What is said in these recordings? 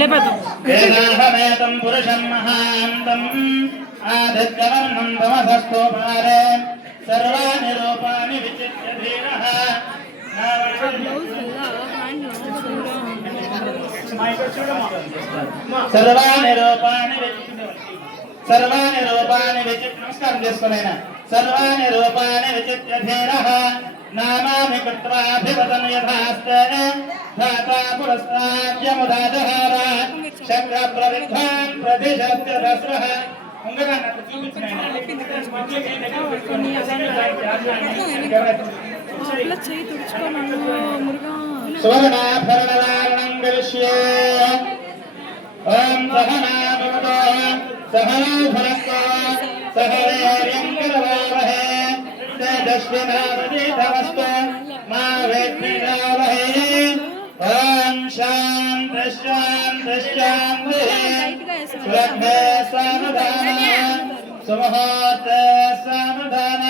వేదాహమేతం పురుషం మహాంతం ఆదిత్యవర్ణం తమసస్తోపారే సర్వాణి రూపాణి విచిత్య ధీరః సర్వాణి రూపాణి విచిత్య నమస్కారం చేసుకోలేనా సర్వాణి రూపాణి విచిత్య ధీరః నామామి కృత్వాభివదన్ యథాస్తే ధాతా పురస్తాద్యముదాజహార శబ్ద ప్రవిద్వాన్ ప్రతిశబ్ద దస్రః ఉంగరాన్ని అట్లా చూపించిన స్వర్ణాభరణధారణం గరిష్యే ఓం సహనా భవతో సహనో భునక్తో సహ వీర్యం కరవావహే తేజస్వినావధీతమస్తు మా విద్విషావహే ఓం శాంతి శాంతి శాంతి స్వప్నే సావధాన సుముహూర్తే సావధాన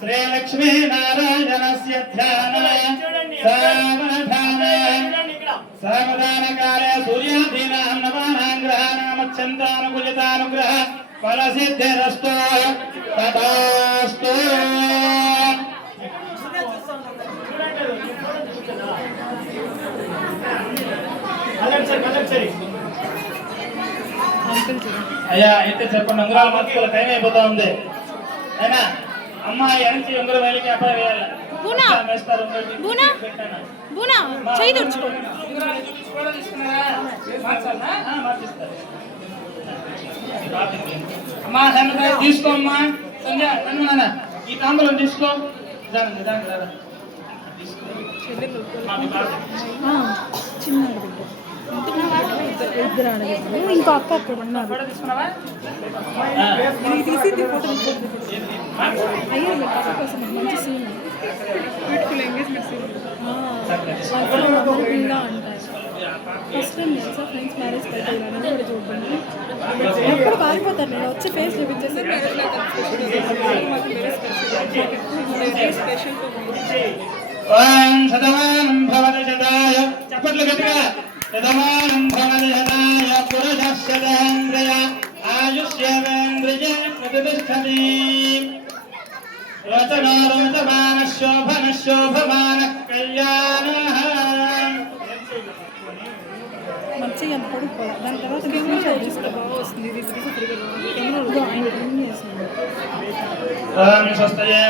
శ్రీలక్ష్మీ నారాయణస్య ధ్యాన సావధాన సావధాన కాలే సూర్యాదీనాం నవానాం గ్రహాణాం అత్యంతానుకూలితానుగ్రహ ఫలసిద్ధిరస్తు తథాస్తు. అయ్యా అయితే చెప్పండి ఉంగరాలు మాత్రం టైం అయిపోతా ఉంది అయినా అమ్మాయి నుంచి ఉంగరం వేలికి అబ్బాయి వేయాలి అమ్మా సంధ్య తీసుకో అమ్మా సంధ్య నాన్న ఈ తాంబూలం తీసుకో ఇంకో అక్క అక్కడ ఉన్నారు తీసింది ఫోటో అయ్యో కోసం మంచి సీన్ బ్యూటిఫుల్ ఎంగేజ్మెంట్ సీన్ అంటారు ఫస్ట్ టైం తెలుసా ఫ్రెండ్స్ మ్యారేజ్ పెట్టాలని కూడా చూడండి ఎప్పుడు పారిపోతారు నేను వచ్చి ఫేస్ చూపించేసి చప్పట్లు గట్టిగా శతమానం భవతి శతాయ పురుషస్యేంద్రియ ఆయుష్యేంద్రియ ప్రతిష్టతి రచనా రచమాన శోభన శోభమాన కళ్యాణః. మంచిగా అంత పడుకోవాలి దాని తర్వాత వస్తుంది స్వస్తయే